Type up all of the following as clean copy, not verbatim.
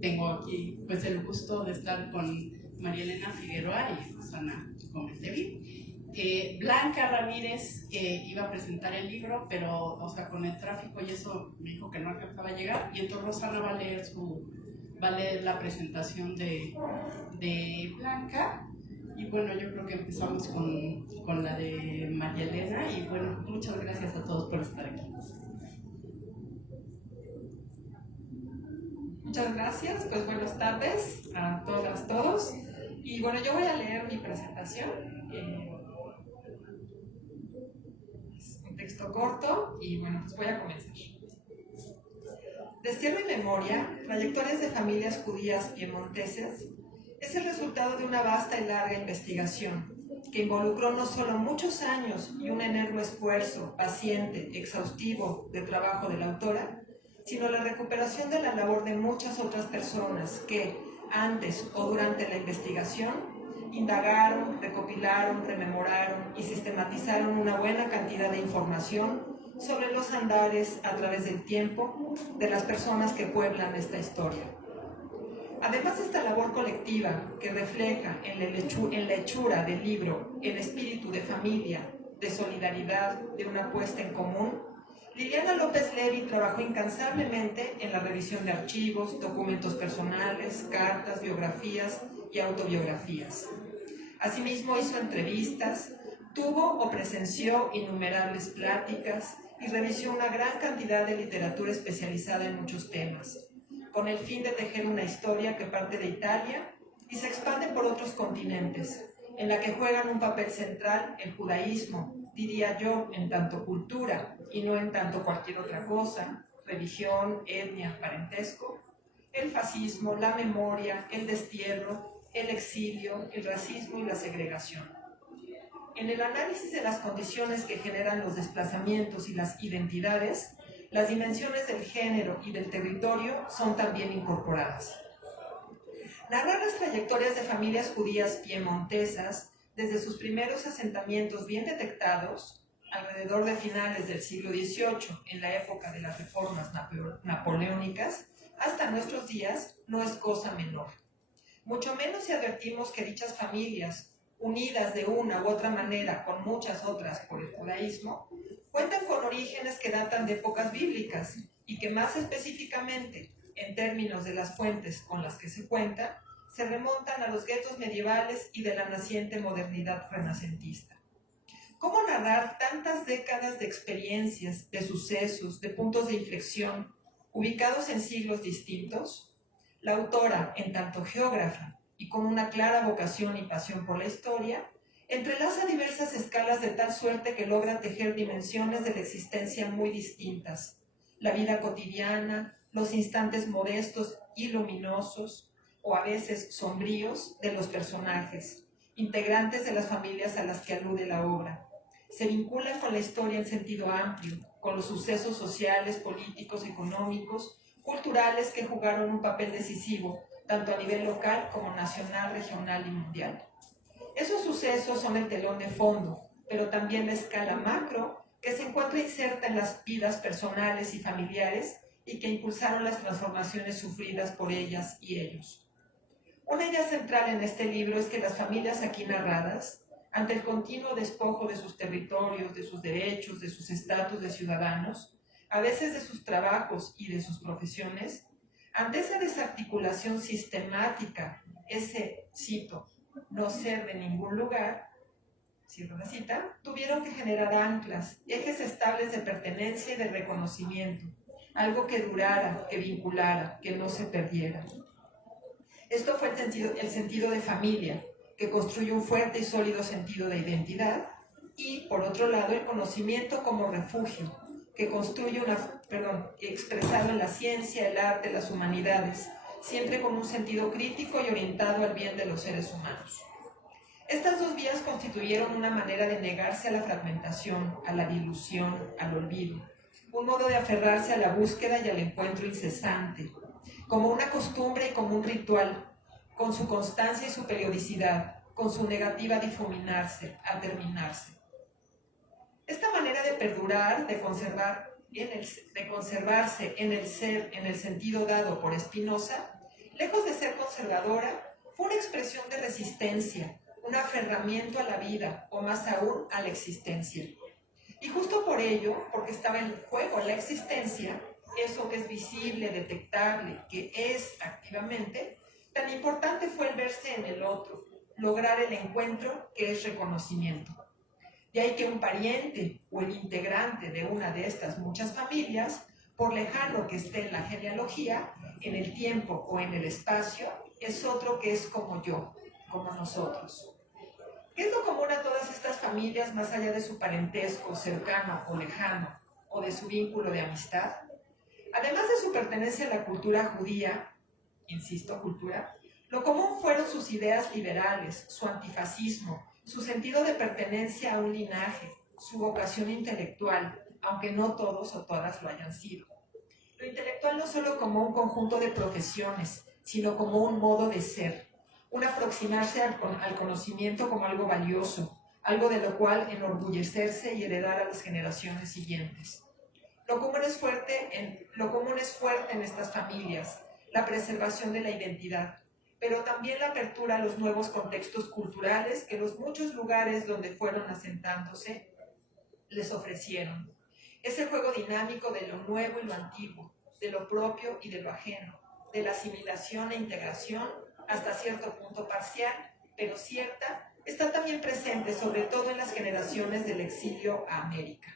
tengo aquí pues el gusto de estar con María Elena Figueroa y Susana Gómez Levi. Blanca Ramírez iba a presentar el libro, pero o sea, con el tráfico y eso me dijo que no alcanzaba a llegar, y entonces Rosana va a leer la presentación de Blanca. Y bueno, yo creo que empezamos con la de María Elena, y bueno, muchas gracias a todos por estar aquí. Muchas gracias, pues buenas tardes a todas, todos. Y bueno, yo voy a leer mi presentación. Es un texto corto y bueno, pues voy a comenzar. Destierro y memoria, trayectorias de familias judías piemonteses, es el resultado de una vasta y larga investigación que involucró no solo muchos años y un enérgico esfuerzo paciente, exhaustivo de trabajo de la autora, sino la recuperación de la labor de muchas otras personas que, antes o durante la investigación, indagaron, recopilaron, rememoraron y sistematizaron una buena cantidad de información sobre los andares a través del tiempo de las personas que pueblan esta historia. Además de esta labor colectiva que refleja en la hechura del libro el espíritu de familia, de solidaridad, de una apuesta en común, Liliana López Levi trabajó incansablemente en la revisión de archivos, documentos personales, cartas, biografías y autobiografías. Asimismo hizo entrevistas, tuvo o presenció innumerables pláticas y revisó una gran cantidad de literatura especializada en muchos temas, con el fin de tejer una historia que parte de Italia y se expande por otros continentes, en la que juegan un papel central el judaísmo, diría yo, en tanto cultura y no en tanto cualquier otra cosa, religión, etnia, parentesco, el fascismo, la memoria, el destierro, el exilio, el racismo y la segregación. En el análisis de las condiciones que generan los desplazamientos y las identidades, las dimensiones del género y del territorio son también incorporadas. Narrar las trayectorias de familias judías piemontesas desde sus primeros asentamientos bien detectados, alrededor de finales del siglo XVIII, en la época de las reformas napoleónicas, hasta nuestros días, no es cosa menor. Mucho menos si advertimos que dichas familias, unidas de una u otra manera con muchas otras por el judaísmo, cuentan con orígenes que datan de épocas bíblicas y que más específicamente, en términos de las fuentes con las que se cuenta, se remontan a los guetos medievales y de la naciente modernidad renacentista. ¿Cómo narrar tantas décadas de experiencias, de sucesos, de puntos de inflexión, ubicados en siglos distintos? La autora, en tanto geógrafa y con una clara vocación y pasión por la historia, entrelaza diversas escalas de tal suerte que logra tejer dimensiones de la existencia muy distintas: la vida cotidiana, los instantes modestos y luminosos, o a veces sombríos, de los personajes, integrantes de las familias a las que alude la obra. Se vincula con la historia en sentido amplio, con los sucesos sociales, políticos, económicos, culturales que jugaron un papel decisivo, tanto a nivel local como nacional, regional y mundial. Esos sucesos son el telón de fondo, pero también la escala macro que se encuentra inserta en las vidas personales y familiares y que impulsaron las transformaciones sufridas por ellas y ellos. Una idea central en este libro es que las familias aquí narradas, ante el continuo despojo de sus territorios, de sus derechos, de sus estatus de ciudadanos, a veces de sus trabajos y de sus profesiones, ante esa desarticulación sistemática, ese, cito, no ser de ningún lugar, cierro la cita, tuvieron que generar anclas, ejes estables de pertenencia y de reconocimiento, algo que durara, que vinculara, que no se perdiera. Esto fue el sentido de familia, que construye un fuerte y sólido sentido de identidad, y, por otro lado, el conocimiento como refugio, que construye expresado en la ciencia, el arte, las humanidades, siempre con un sentido crítico y orientado al bien de los seres humanos. Estas dos vías constituyeron una manera de negarse a la fragmentación, a la dilución, al olvido, un modo de aferrarse a la búsqueda y al encuentro incesante, como una costumbre y como un ritual, con su constancia y su periodicidad, con su negativa a difuminarse, a terminarse. Esta manera de perdurar, de conservarse en el ser, en el sentido dado por Spinoza, Lejos de ser conservadora, fue una expresión de resistencia, un aferramiento a la vida, o más aún a la existencia. Y justo por ello, porque estaba en juego la existencia, eso que es visible, detectable, que es activamente, tan importante fue el verse en el otro, lograr el encuentro que es reconocimiento. De ahí que un pariente o el integrante de una de estas muchas familias, por lejano que esté en la genealogía, en el tiempo o en el espacio, es otro que es como yo, como nosotros. ¿Qué es lo común a todas estas familias más allá de su parentesco cercano o lejano o de su vínculo de amistad? Además de su pertenencia a la cultura judía, insisto, cultura, lo común fueron sus ideas liberales, su antifascismo, su sentido de pertenencia a un linaje, su vocación intelectual, aunque no todos o todas lo hayan sido. Lo intelectual no solo como un conjunto de profesiones, sino como un modo de ser, un aproximarse al conocimiento como algo valioso, algo de lo cual enorgullecerse y heredar a las generaciones siguientes. Lo común es fuerte en estas familias, la preservación de la identidad, pero también la apertura a los nuevos contextos culturales que los muchos lugares donde fueron asentándose les ofrecieron. Ese juego dinámico de lo nuevo y lo antiguo, de lo propio y de lo ajeno, de la asimilación e integración, hasta cierto punto parcial, pero cierta, está también presente, sobre todo en las generaciones del exilio a América.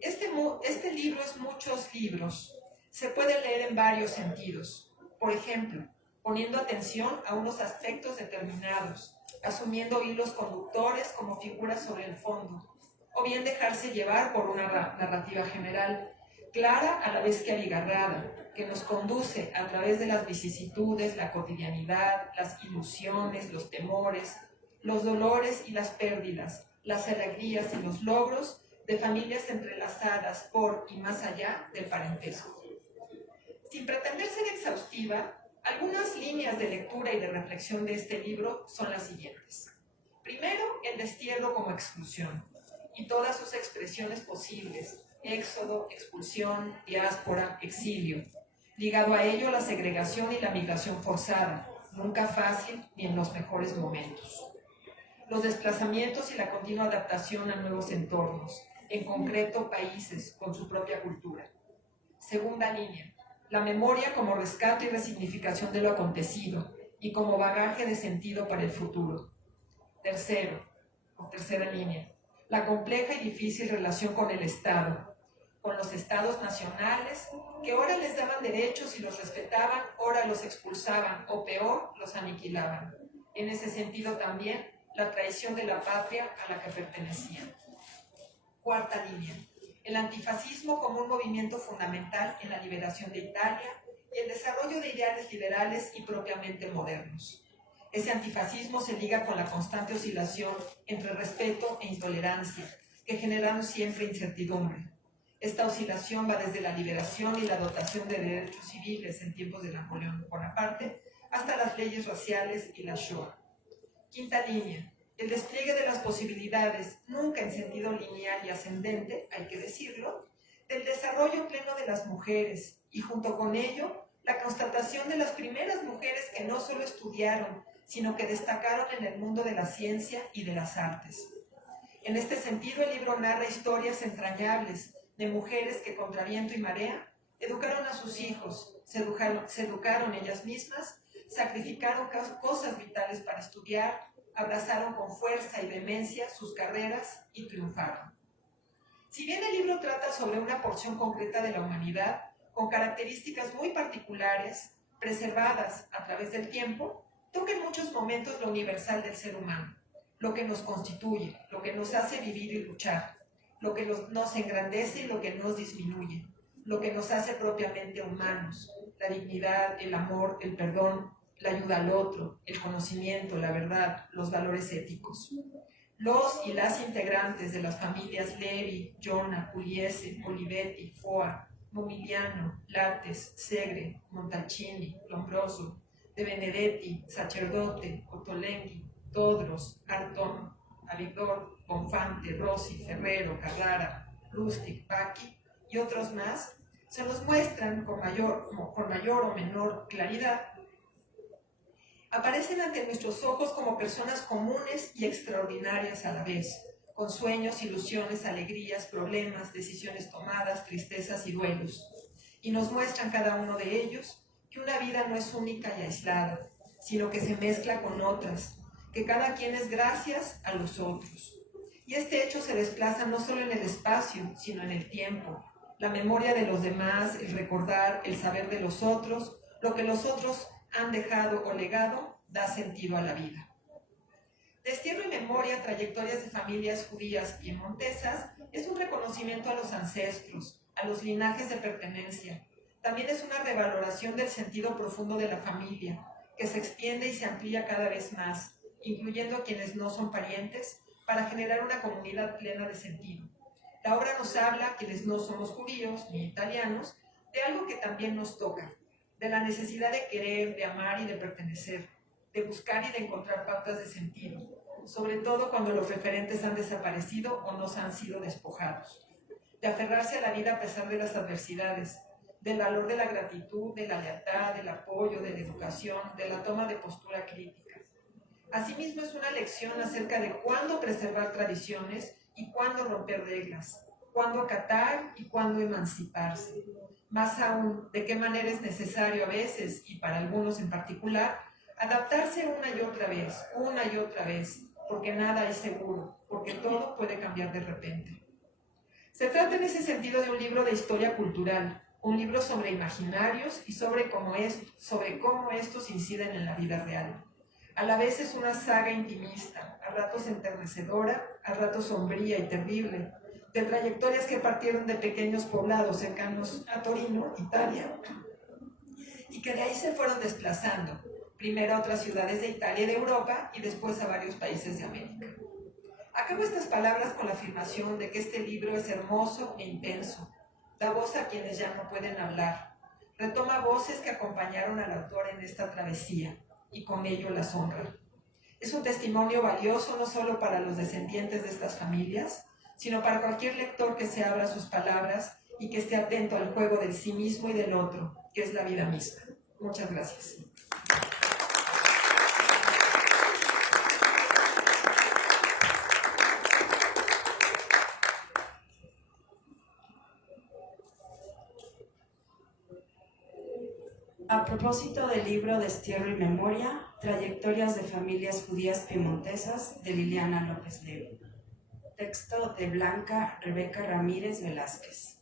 Este libro es muchos libros. Se puede leer en varios sentidos. Por ejemplo, poniendo atención a unos aspectos determinados, asumiendo hilos conductores como figuras sobre el fondo, o bien dejarse llevar por una narrativa general, clara a la vez que aligarrada, que nos conduce a través de las vicisitudes, la cotidianidad, las ilusiones, los temores, los dolores y las pérdidas, las alegrías y los logros de familias entrelazadas por y más allá del parentesco. Sin pretender ser exhaustiva, algunas líneas de lectura y de reflexión de este libro son las siguientes. Primero, el destierro como exclusión y todas sus expresiones posibles: éxodo, expulsión, diáspora, exilio. Ligado a ello, la segregación y la migración forzada, nunca fácil ni en los mejores momentos. Los desplazamientos y la continua adaptación a nuevos entornos, en concreto países con su propia cultura. Segunda línea, la memoria como rescate y resignificación de lo acontecido y como bagaje de sentido para el futuro. Tercera línea, la compleja y difícil relación con el Estado, con los estados nacionales, que ora les daban derechos y los respetaban, ora los expulsaban, o peor, los aniquilaban. En ese sentido también, la traición de la patria a la que pertenecían. Cuarta línea, el antifascismo como un movimiento fundamental en la liberación de Italia y el desarrollo de ideales liberales y propiamente modernos. Ese antifascismo se liga con la constante oscilación entre respeto e intolerancia, que generaron siempre incertidumbre. Esta oscilación va desde la liberación y la dotación de derechos civiles en tiempos de Napoleón Bonaparte hasta las leyes raciales y la Shoah. Quinta línea, el despliegue de las posibilidades, nunca en sentido lineal y ascendente, hay que decirlo, del desarrollo pleno de las mujeres y junto con ello la constatación de las primeras mujeres que no solo estudiaron, sino que destacaron en el mundo de la ciencia y de las artes. En este sentido, el libro narra historias entrañables de mujeres que contra viento y marea educaron a sus hijos, se educaron ellas mismas, sacrificaron cosas vitales para estudiar, abrazaron con fuerza y vehemencia sus carreras y triunfaron. Si bien el libro trata sobre una porción concreta de la humanidad, con características muy particulares, preservadas a través del tiempo, toca en muchos momentos lo universal del ser humano, lo que nos constituye, lo que nos hace vivir y luchar, lo que nos engrandece y lo que nos disminuye, lo que nos hace propiamente humanos, la dignidad, el amor, el perdón, la ayuda al otro, el conocimiento, la verdad, los valores éticos. Los y las integrantes de las familias Levi, Jonah, Pugliese, Olivetti, Foa, Momigliano, Lattes, Segre, Montalcini, Lombroso, De Benedetti, Sacerdote, Ottolenghi, Todros, Arton, Avigdor, Bonfante, Rossi, Ferrero, Carrara, Lustig, Pacchi y otros más, se nos muestran con mayor o menor claridad, aparecen ante nuestros ojos como personas comunes y extraordinarias a la vez, con sueños, ilusiones, alegrías, problemas, decisiones tomadas, tristezas y duelos. Y nos muestran cada uno de ellos que una vida no es única y aislada, sino que se mezcla con otras, que cada quien es gracias a los otros. Y este hecho se desplaza no solo en el espacio, sino en el tiempo. La memoria de los demás, el recordar, el saber de los otros, lo que los otros han dejado o legado, da sentido a la vida. Destierro y memoria, trayectorias de familias judías piemontesas, es un reconocimiento a los ancestros, a los linajes de pertenencia. También es una revaloración del sentido profundo de la familia, que se extiende y se amplía cada vez más, incluyendo a quienes no son parientes, para generar una comunidad plena de sentido. La obra nos habla, quienes no somos judíos ni italianos, de algo que también nos toca, de la necesidad de querer, de amar y de pertenecer, de buscar y de encontrar pautas de sentido, sobre todo cuando los referentes han desaparecido o nos han sido despojados, de aferrarse a la vida a pesar de las adversidades, del valor de la gratitud, de la lealtad, del apoyo, de la educación, de la toma de postura crítica. Asimismo, es una lección acerca de cuándo preservar tradiciones y cuándo romper reglas, cuándo acatar y cuándo emanciparse. Más aún, de qué manera es necesario a veces, y para algunos en particular, adaptarse una y otra vez, porque nada es seguro, porque todo puede cambiar de repente. Se trata en ese sentido de un libro de historia cultural, un libro sobre imaginarios y sobre cómo estos inciden en la vida real. A la vez es una saga intimista, a ratos enternecedora, a ratos sombría y terrible, de trayectorias que partieron de pequeños poblados cercanos a Torino, Italia, y que de ahí se fueron desplazando, primero a otras ciudades de Italia y de Europa y después a varios países de América. Acabo estas palabras con la afirmación de que este libro es hermoso e intenso, da voz a quienes ya no pueden hablar, retoma voces que acompañaron al autor en esta travesía y con ello las honra. Es un testimonio valioso no solo para los descendientes de estas familias, sino para cualquier lector que se abra a sus palabras y que esté atento al juego del sí mismo y del otro, que es la vida misma. Muchas gracias. A propósito del libro Destierro y Memoria, Trayectorias de Familias Judías Piemontesas, de Liliana López Levi. Texto de Blanca Rebeca Ramírez Velázquez.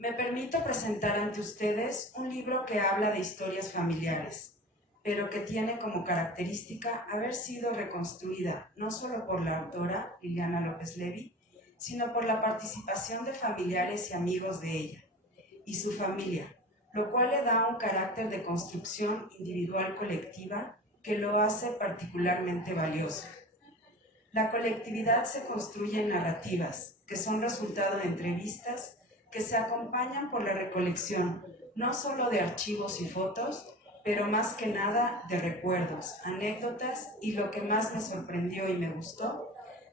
Me permito presentar ante ustedes un libro que habla de historias familiares, pero que tiene como característica haber sido reconstruida no solo por la autora, Liliana López Levi, sino por la participación de familiares y amigos de ella y su familia, lo cual le da un carácter de construcción individual colectiva que lo hace particularmente valioso. La colectividad se construye en narrativas, que son resultado de entrevistas que se acompañan por la recolección no solo de archivos y fotos, pero más que nada de recuerdos, anécdotas y lo que más me sorprendió y me gustó,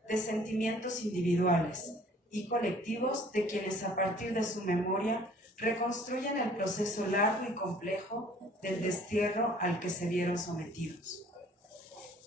de sentimientos individuales y colectivos de quienes a partir de su memoria reconstruyen el proceso largo y complejo del destierro al que se vieron sometidos.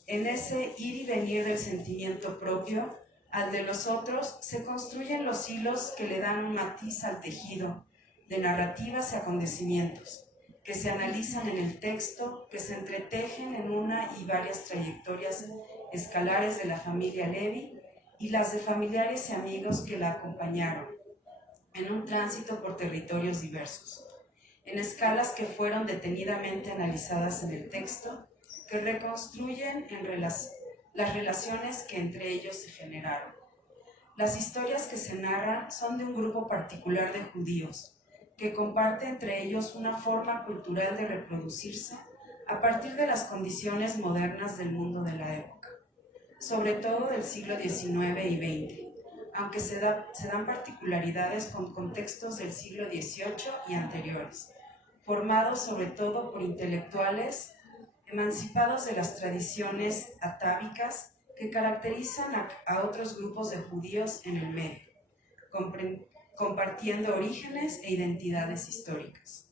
En ese ir y venir del sentimiento propio al de los otros se construyen los hilos que le dan un matiz al tejido de narrativas y acontecimientos, que se analizan en el texto, que se entretejen en una y varias trayectorias escalares de la familia Levi y las de familiares y amigos que la acompañaron, en un tránsito por territorios diversos, en escalas que fueron detenidamente analizadas en el texto, que reconstruyen las relaciones que entre ellos se generaron. Las historias que se narran son de un grupo particular de judíos, que comparte entre ellos una forma cultural de reproducirse a partir de las condiciones modernas del mundo de la época, sobre todo del siglo XIX y XX, aunque se dan particularidades con contextos del siglo XVIII y anteriores, formados sobre todo por intelectuales emancipados de las tradiciones atávicas que caracterizan a otros grupos de judíos en el medio, compartiendo orígenes e identidades históricas.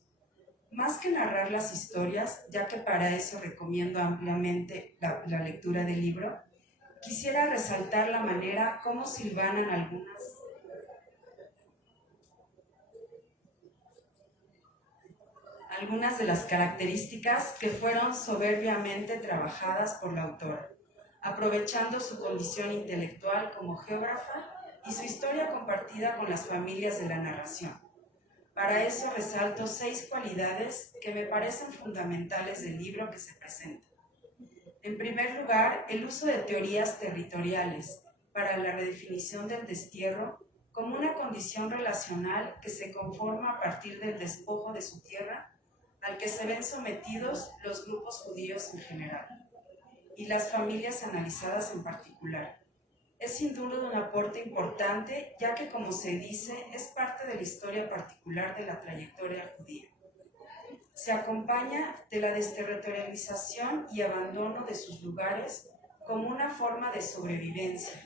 Más que narrar las historias, ya que para eso recomiendo ampliamente la lectura del libro, quisiera resaltar la manera como silvanan algunas de las características que fueron soberbiamente trabajadas por la autora, aprovechando su condición intelectual como geógrafa y su historia compartida con las familias de la narración. Para eso resalto 6 cualidades que me parecen fundamentales del libro que se presenta. En primer lugar, el uso de teorías territoriales para la redefinición del destierro como una condición relacional que se conforma a partir del despojo de su tierra al que se ven sometidos los grupos judíos en general y las familias analizadas en particular. Es sin duda un aporte importante, ya que, como se dice, es parte de la historia particular de la trayectoria judía. Se acompaña de la desterritorialización y abandono de sus lugares como una forma de sobrevivencia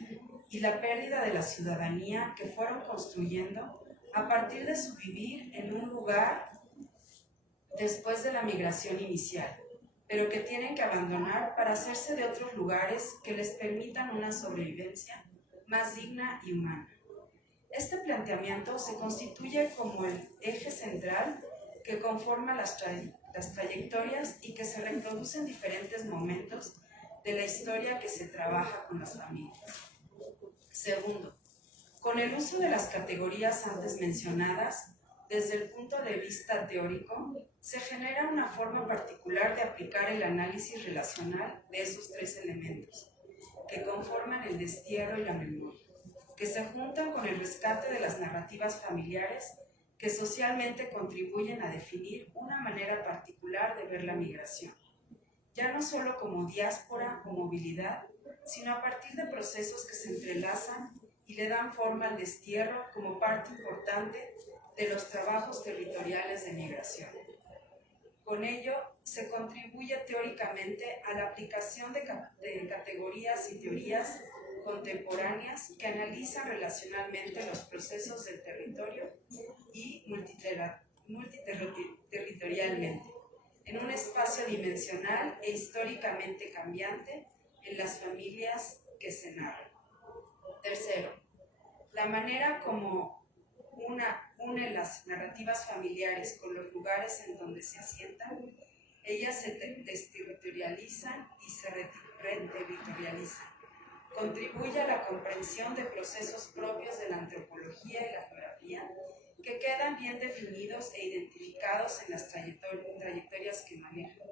y la pérdida de la ciudadanía que fueron construyendo a partir de su vivir en un lugar después de la migración inicial, pero que tienen que abandonar para hacerse de otros lugares que les permitan una sobrevivencia más digna y humana. Este planteamiento se constituye como el eje central que conforma las trayectorias y que se reproduce en diferentes momentos de la historia que se trabaja con las familias. Segundo, con el uso de las categorías antes mencionadas, desde el punto de vista teórico, se genera una forma particular de aplicar el análisis relacional de esos 3 elementos, que conforman el destierro y la memoria, que se juntan con el rescate de las narrativas familiares que socialmente contribuyen a definir una manera particular de ver la migración, ya no solo como diáspora o movilidad, sino a partir de procesos que se entrelazan y le dan forma al destierro como parte importante de los trabajos territoriales de migración. Con ello, se contribuye teóricamente a la aplicación de categorías y teorías contemporáneas que analizan relacionalmente los procesos del territorio y multiterritorialmente, en un espacio dimensional e históricamente cambiante en las familias que se narran. Tercero, la manera como une las narrativas familiares con los lugares en donde se asientan, ellas se desterritorializan y se reterritorializan. Contribuye a la comprensión de procesos propios de la antropología y la geografía que quedan bien definidos e identificados en las trayectorias que manejan,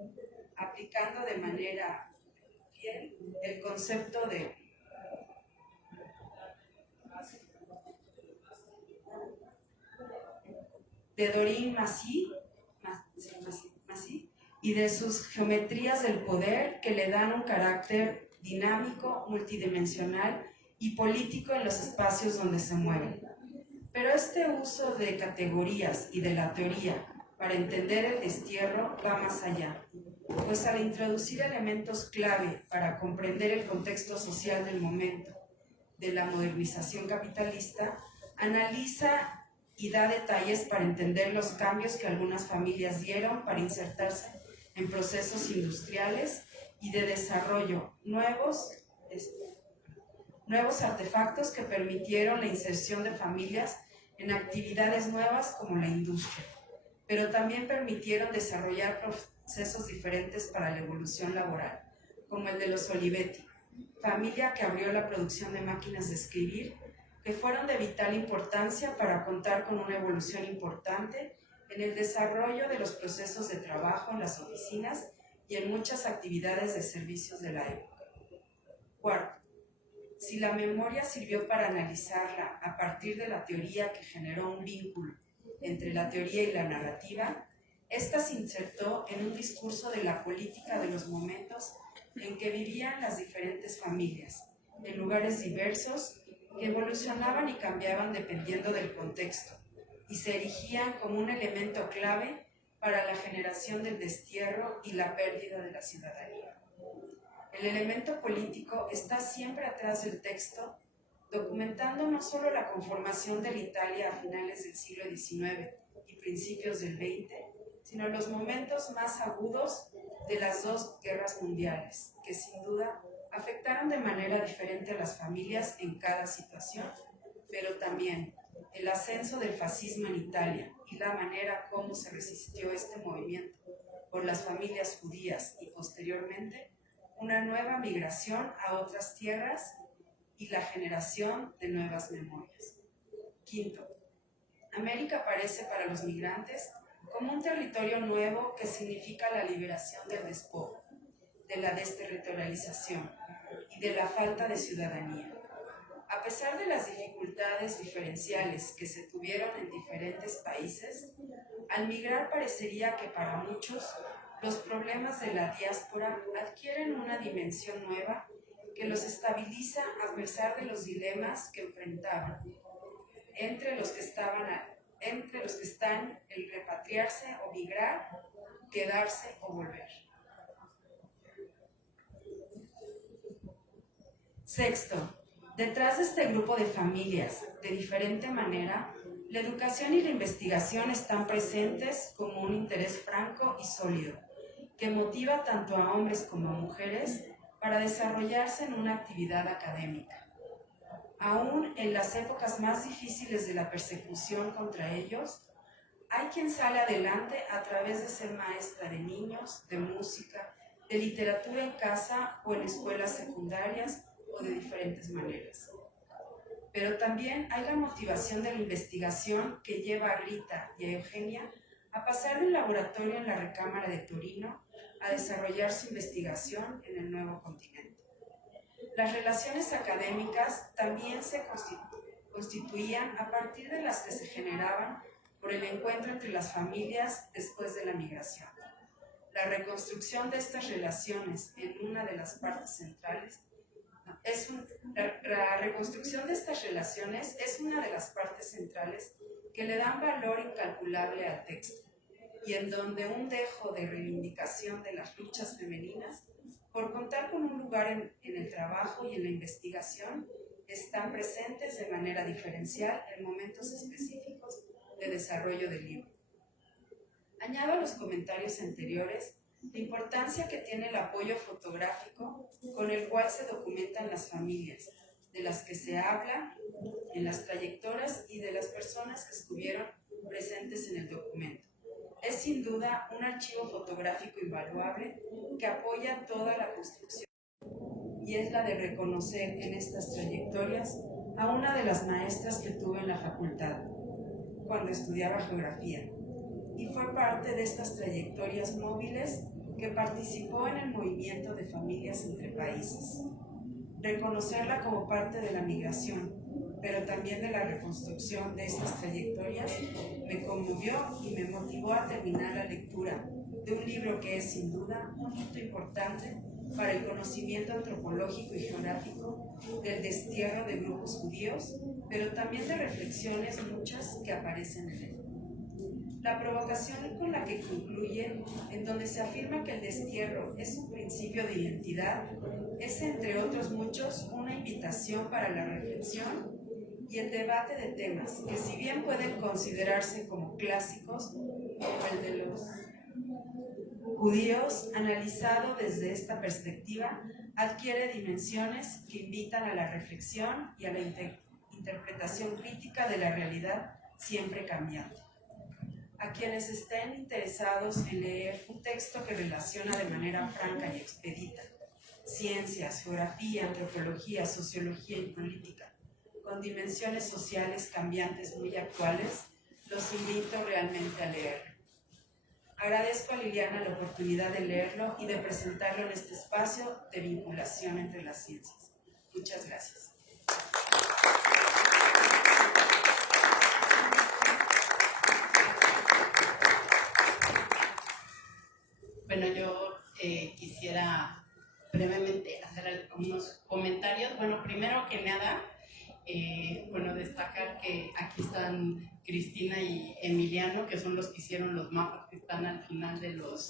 aplicando de manera fiel el concepto de Doreen Massey y de sus geometrías del poder que le dan un carácter dinámico, multidimensional y político en los espacios donde se mueven. Pero este uso de categorías y de la teoría para entender el destierro va más allá, pues al introducir elementos clave para comprender el contexto social del momento de la modernización capitalista, analiza y da detalles para entender los cambios que algunas familias dieron para insertarse en procesos industriales y de desarrollo, nuevos artefactos que permitieron la inserción de familias en actividades nuevas como la industria, pero también permitieron desarrollar procesos diferentes para la evolución laboral, como el de los Olivetti, familia que abrió la producción de máquinas de escribir, que fueron de vital importancia para contar con una evolución importante en el desarrollo de los procesos de trabajo en las oficinas y en muchas actividades de servicios de la época. Cuarto, si la memoria sirvió para analizarla a partir de la teoría que generó un vínculo entre la teoría y la narrativa, esta se insertó en un discurso de la política de los momentos en que vivían las diferentes familias, en lugares diversos que evolucionaban y cambiaban dependiendo del contexto, y se erigían como un elemento clave para la generación del destierro y la pérdida de la ciudadanía. El elemento político está siempre atrás del texto documentando no solo la conformación de la Italia a finales del siglo XIX y principios del XX, sino los momentos más agudos de las dos guerras mundiales, que sin duda afectaron de manera diferente a las familias en cada situación, pero también el ascenso del fascismo en Italia y la manera como se resistió este movimiento por las familias judías y posteriormente una nueva migración a otras tierras y la generación de nuevas memorias. Quinto, América aparece para los migrantes como un territorio nuevo que significa la liberación del despojo, de la desterritorialización y de la falta de ciudadanía. A pesar de las dificultades diferenciales que se tuvieron en diferentes países, al migrar parecería que para muchos los problemas de la diáspora adquieren una dimensión nueva que los estabiliza a pesar de los dilemas que enfrentaban, entre los que están el repatriarse o migrar, quedarse o volver. Sexto, detrás de este grupo de familias, de diferente manera, la educación y la investigación están presentes como un interés franco y sólido, que motiva tanto a hombres como a mujeres para desarrollarse en una actividad académica. Aún en las épocas más difíciles de la persecución contra ellos, hay quien sale adelante a través de ser maestra de niños, de música, de literatura en casa o en escuelas secundarias o de diferentes maneras. Pero también hay la motivación de la investigación que lleva a Rita y a Eugenia a pasar del laboratorio en la recámara de Torino a desarrollar su investigación en el nuevo continente. Las relaciones académicas también se constituían a partir de las que se generaban por el encuentro entre las familias después de la migración. La reconstrucción de estas relaciones en una de las partes centrales la reconstrucción de estas relaciones es una de las partes centrales que le dan valor incalculable al texto y en donde un dejo de reivindicación de las luchas femeninas por contar con un lugar en el trabajo y en la investigación están presentes de manera diferencial en momentos específicos de desarrollo del libro. Añado a los comentarios anteriores la importancia que tiene el apoyo fotográfico con el cual se documentan las familias, de las que se habla en las trayectorias y de las personas que estuvieron presentes en el documento. Es sin duda un archivo fotográfico invaluable que apoya toda la construcción y es la de reconocer en estas trayectorias a una de las maestras que tuve en la facultad cuando estudiaba geografía y fue parte de estas trayectorias móviles que participó en el movimiento de familias entre países. Reconocerla como parte de la migración, pero también de la reconstrucción de estas trayectorias, me conmovió y me motivó a terminar la lectura de un libro que es sin duda un hito importante para el conocimiento antropológico y geográfico del destierro de grupos judíos, pero también de reflexiones muchas que aparecen en él. La provocación con la que concluye, en donde se afirma que el destierro es un principio de identidad, es entre otros muchos una invitación para la reflexión y el debate de temas que si bien pueden considerarse como clásicos, como el de los judíos, analizado desde esta perspectiva, adquiere dimensiones que invitan a la reflexión y a la interpretación crítica de la realidad siempre cambiante. A quienes estén interesados en leer un texto que relaciona de manera franca y expedita ciencias, geografía, antropología, sociología y política, con dimensiones sociales cambiantes muy actuales, los invito realmente a leerlo. Agradezco a Liliana la oportunidad de leerlo y de presentarlo en este espacio de vinculación entre las ciencias. Muchas gracias. Bueno, yo quisiera brevemente hacer algunos comentarios. Bueno, primero que nada, destacar que aquí están Cristina y Emiliano, que son los que hicieron los mapas que están al final de los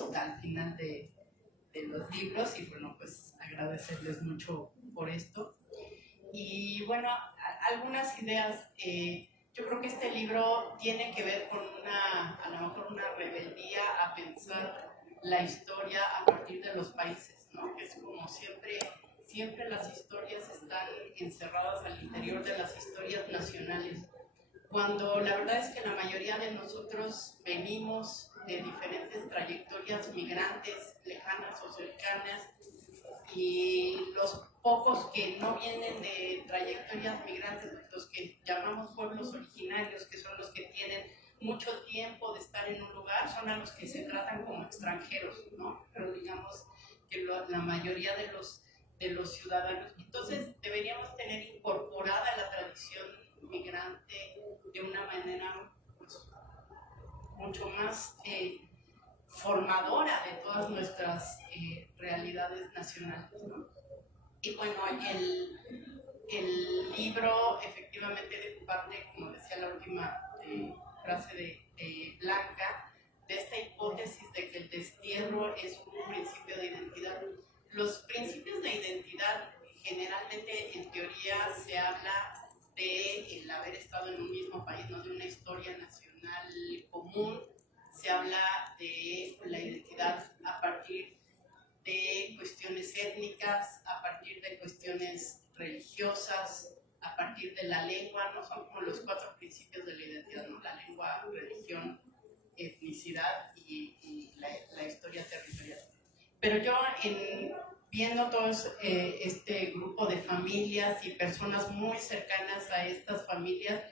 libros, y bueno, pues agradecerles mucho por esto. Y bueno, algunas ideas. Yo creo que este libro tiene que ver con a lo mejor una rebeldía a pensar la historia a partir de los países, ¿no? Es como siempre las historias están encerradas al interior de las historias nacionales, cuando la verdad es que la mayoría de nosotros venimos de diferentes trayectorias migrantes, lejanas o cercanas, y los pocos que no vienen de trayectorias migrantes, los que llamamos pueblos originarios, que son los que tienen mucho tiempo de estar en un lugar, son a los que se tratan como extranjeros, ¿no? Pero digamos que la mayoría de los ciudadanos. Entonces deberíamos tener incorporada la tradición migrante de una manera pues, mucho más formadora de todas nuestras realidades nacionales, ¿no? Y bueno, el libro efectivamente parte, como decía la última frase de Blanca, de esta hipótesis de que el destierro es un principio de identidad. Los principios de identidad generalmente en teoría se habla de el haber estado en un mismo país, ¿no? De una historia nacional común. Se habla de la identidad a partir de cuestiones étnicas, a partir de cuestiones religiosas, a partir de la lengua, ¿no? Son como los 4 principios de la identidad, ¿no? La lengua, religión, etnicidad y la historia territorial. Pero yo, viendo todo este grupo de familias y personas muy cercanas a estas familias,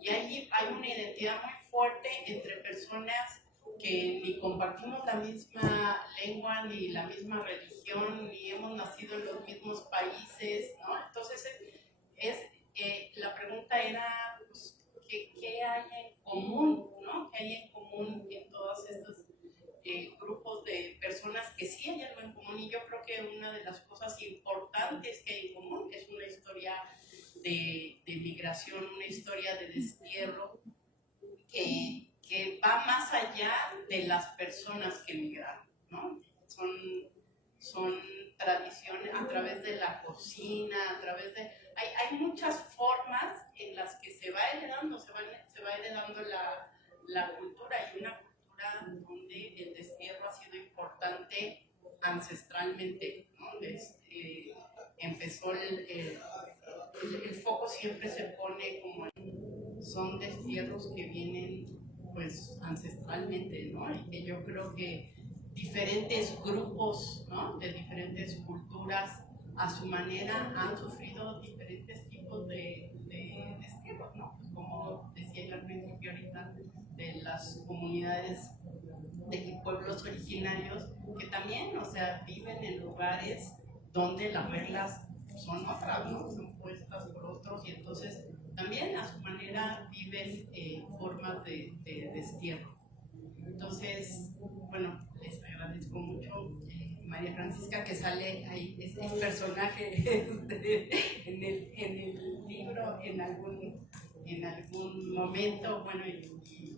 y allí hay una identidad muy fuerte entre personas que ni compartimos la misma lengua, ni la misma religión, ni hemos nacido en los mismos países, ¿no? Entonces, la pregunta era, pues, ¿qué hay en común, ¿no? ¿Qué hay en común en todos estos grupos de personas que sí hay algo en común? Y yo creo que una de las cosas importantes que hay en común es una historia de migración, una historia de destierro que va más allá de las personas que migraron, ¿no? Son tradiciones a través de la cocina, a través de... Hay muchas formas en las que se va heredando la cultura, y una cultura donde el destierro ha sido importante ancestralmente, ¿no? Empezó el foco siempre se pone como son destierros que vienen pues ancestralmente, ¿no? Y que yo creo que diferentes grupos, ¿no? De diferentes culturas a su manera han sufrido diferentes tipos de destierros, ¿no? Pues como decía yo al principio ahorita, de las comunidades de pueblos originarios que también, o sea, viven en lugares donde las reglas son otras, ¿no? Son puestas por otros, y entonces también a su manera viven formas de destierro. Entonces, bueno, les agradezco mucho María Francisca, que sale ahí, es el personaje en el libro en algún momento, bueno, y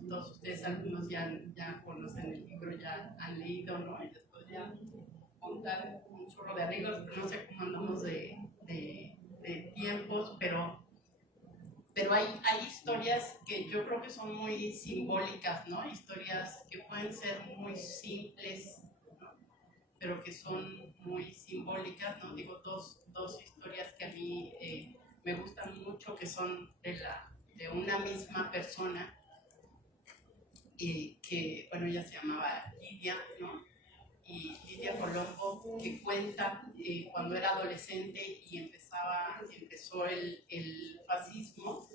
todos ustedes, algunos ya conocen el libro, ya han leído, ¿no? Y les podría contar un chorro de amigos, no sé cómo andamos de tiempos, pero hay historias que yo creo que son muy simbólicas, ¿no? Historias que pueden ser muy simples, ¿no? Pero que son muy simbólicas, ¿no? Digo, dos historias que a mí me gustan mucho, que son de una misma persona, que, bueno, ella se llamaba Lidia, ¿no? Y Lidia Colombo, que cuenta cuando era adolescente y empezó el fascismo,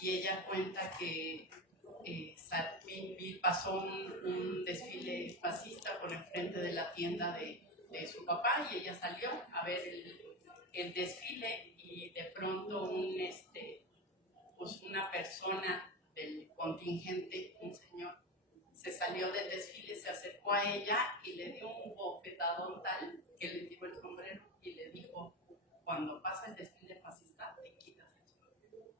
y ella cuenta que pasó un desfile fascista por enfrente de la tienda de su papá, y ella salió a ver el desfile, y de pronto pues una persona del contingente, un señor, se salió del desfile, se acercó a ella y le dio un bofetadón tal que le tiró el sombrero y le dijo: cuando pasa el desfile fascista, te quitas el sombrero.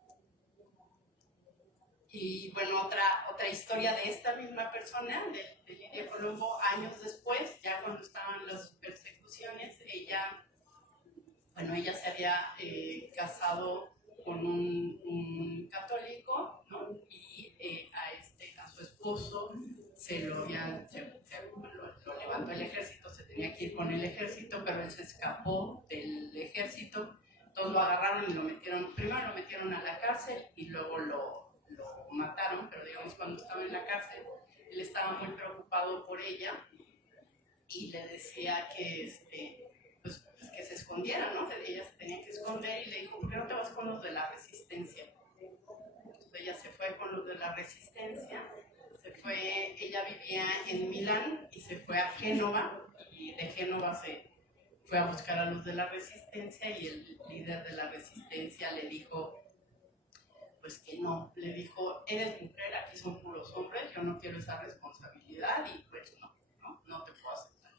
Y bueno, otra historia de esta misma persona, de Lidia Colombo, años después, ya cuando estaban las persecuciones, ella se había casado con un católico, ¿no? Y a su esposo lo levantó el ejército, se tenía que ir con el ejército, pero él se escapó del ejército. Entonces lo agarraron y primero lo metieron a la cárcel y luego lo mataron, pero digamos cuando estaba en la cárcel, él estaba muy preocupado por ella y le decía que, pues, que se escondiera, ¿no? Que ella se tenía que esconder y le dijo, ¿por qué no te vas con los de la resistencia? Entonces ella se fue con los de la resistencia, ella vivía en Milán y se fue a Génova y de Génova se fue a buscar a los de la resistencia y el líder de la resistencia le dijo, pues que no, le dijo, eres mujer, aquí son puros hombres, yo no quiero esa responsabilidad y pues no te puedo aceptar.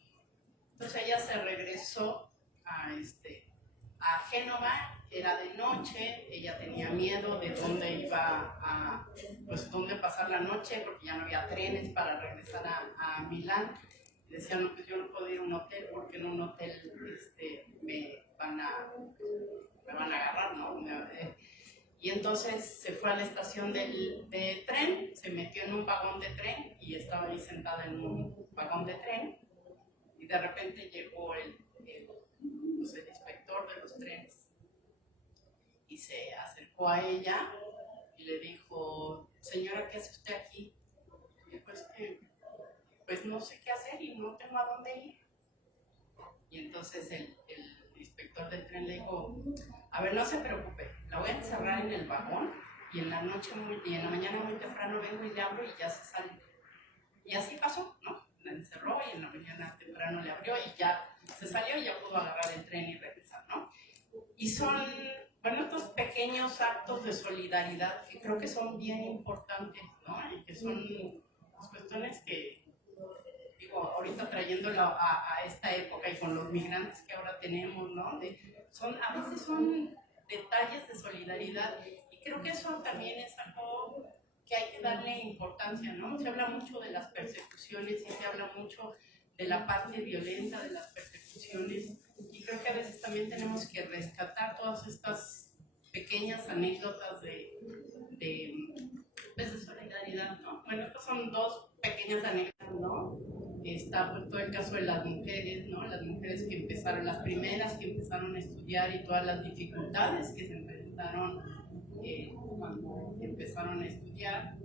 Entonces ella se regresó a Génova, era de noche, ella tenía miedo de dónde iba dónde pasar la noche, porque ya no había trenes para regresar a Milán. Y decía, no, pues yo no puedo ir a un hotel, porque en un hotel me van a agarrar, ¿no? Y entonces se fue a la estación de tren, se metió en un vagón de tren y estaba ahí sentada en un vagón de tren. Y de repente llegó el inspector de los trenes y se acercó a ella y le dijo, señora, ¿qué hace usted aquí? Y pues no sé qué hacer y no tengo a dónde ir. Y entonces el inspector del tren le dijo, a ver, no se preocupe, la voy a encerrar en el vagón y en la mañana muy temprano vengo y le abro y ya se sale. Y así pasó, ¿no? La encerró y en la mañana temprano le abrió y ya se salió y ya pudo agarrar el tren y regresar, ¿no? Y son, estos pequeños actos de solidaridad que creo que son bien importantes, ¿no? Y que son las cuestiones que, ahorita trayéndolo a esta época y con los migrantes que ahora tenemos, ¿no? A veces son detalles de solidaridad y creo que eso también es algo que hay que darle importancia, ¿no? Se habla mucho de las persecuciones y se habla mucho de la parte violenta de las persecuciones y creo que a veces también tenemos que rescatar todas estas pequeñas anécdotas de solidaridad, ¿no? Bueno, estas son dos pequeñas anécdotas, ¿no? Está pues, todo el caso de las mujeres, ¿no? Las mujeres que empezaron, las primeras que empezaron a estudiar y todas las dificultades que se enfrentaron cuando empezaron a estudiar.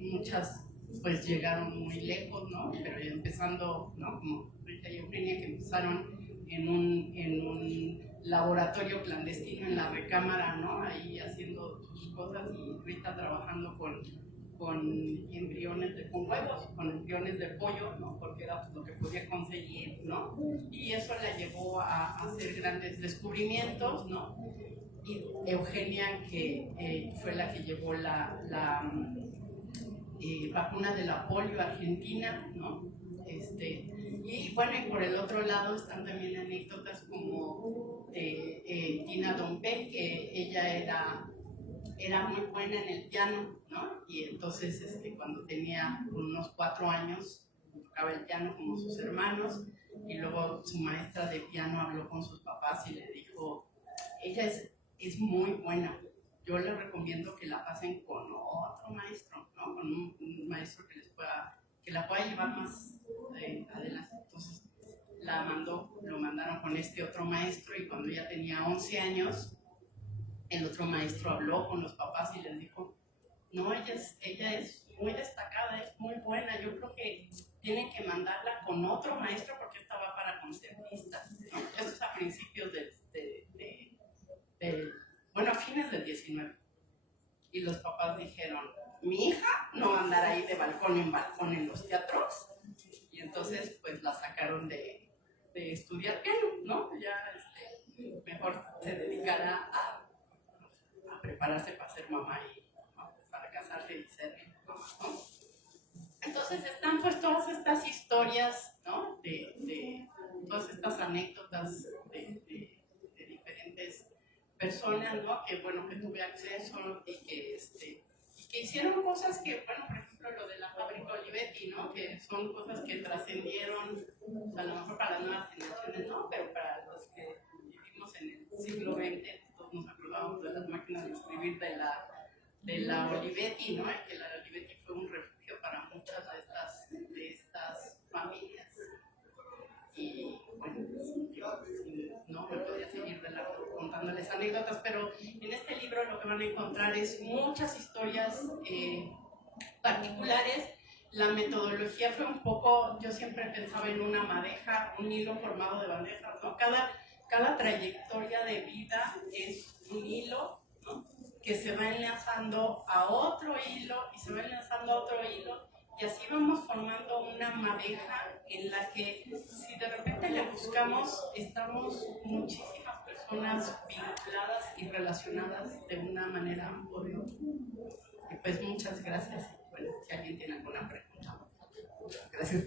Muchas pues llegaron muy lejos, ¿no? Pero ya empezando, ¿no? Como Rita y Eugenia, que empezaron en un laboratorio clandestino en la recámara, ¿no? Ahí haciendo sus cosas y Rita trabajando con embriones con huevos, con embriones de pollo, ¿no? Porque era lo que podía conseguir, ¿no? Y eso la llevó a hacer grandes descubrimientos, ¿no? Y Eugenia, que fue la que llevó la vacuna de la polio a Argentina, ¿no? Y bueno, y por el otro lado están también anécdotas como Tina Dompe, que ella era muy buena en el piano, ¿no? Y entonces cuando tenía unos 4 años tocaba el piano como sus hermanos y luego su maestra de piano habló con sus papás y le dijo, ella es muy buena, yo les recomiendo que la pasen con otro maestro, ¿no? Con un maestro que la pueda llevar más adelante. Entonces lo mandaron con este otro maestro y cuando ella tenía 11 años, el otro maestro habló con los papás y les dijo, no, ella es muy destacada, es muy buena, yo creo que tienen que mandarla con otro maestro porque esta va para concertistas, ¿no? Eso es a principios a fines del 19. Y los papás dijeron, mi hija no va a andar ahí de balcón en balcón en los teatros. Y entonces pues la sacaron de estudiar piano, ¿no? Ya mejor se dedicará a prepararse para ser mamá y para casarse y ser mamá, ¿no? Entonces están pues todas estas historias, ¿no? De todas estas anécdotas de diferentes personas, ¿no? Que bueno, que tuve acceso y que hicieron cosas que, bueno, por ejemplo, lo de la fábrica Olivetti, ¿no? Que son cosas que trascendieron, a lo mejor para las nuevas generaciones, ¿no? Pero para los que vivimos en el siglo XX, todos nos de la Olivetti, ¿no? Que la Olivetti fue un refugio para muchas de estas familias. Y bueno, yo no me podía seguir de largo contándoles anécdotas, pero en este libro lo que van a encontrar es muchas historias particulares. La metodología fue un poco, yo siempre pensaba en una madeja, un hilo formado de bandejas, ¿no? Cada trayectoria de vida es un hilo, ¿no? Que se va enlazando a otro hilo y se va enlazando a otro hilo, y así vamos formando una madeja en la que si de repente le buscamos, estamos muchísimas personas vinculadas y relacionadas de una manera o de otra. Y pues muchas gracias. Bueno, si alguien tiene alguna pregunta. Gracias.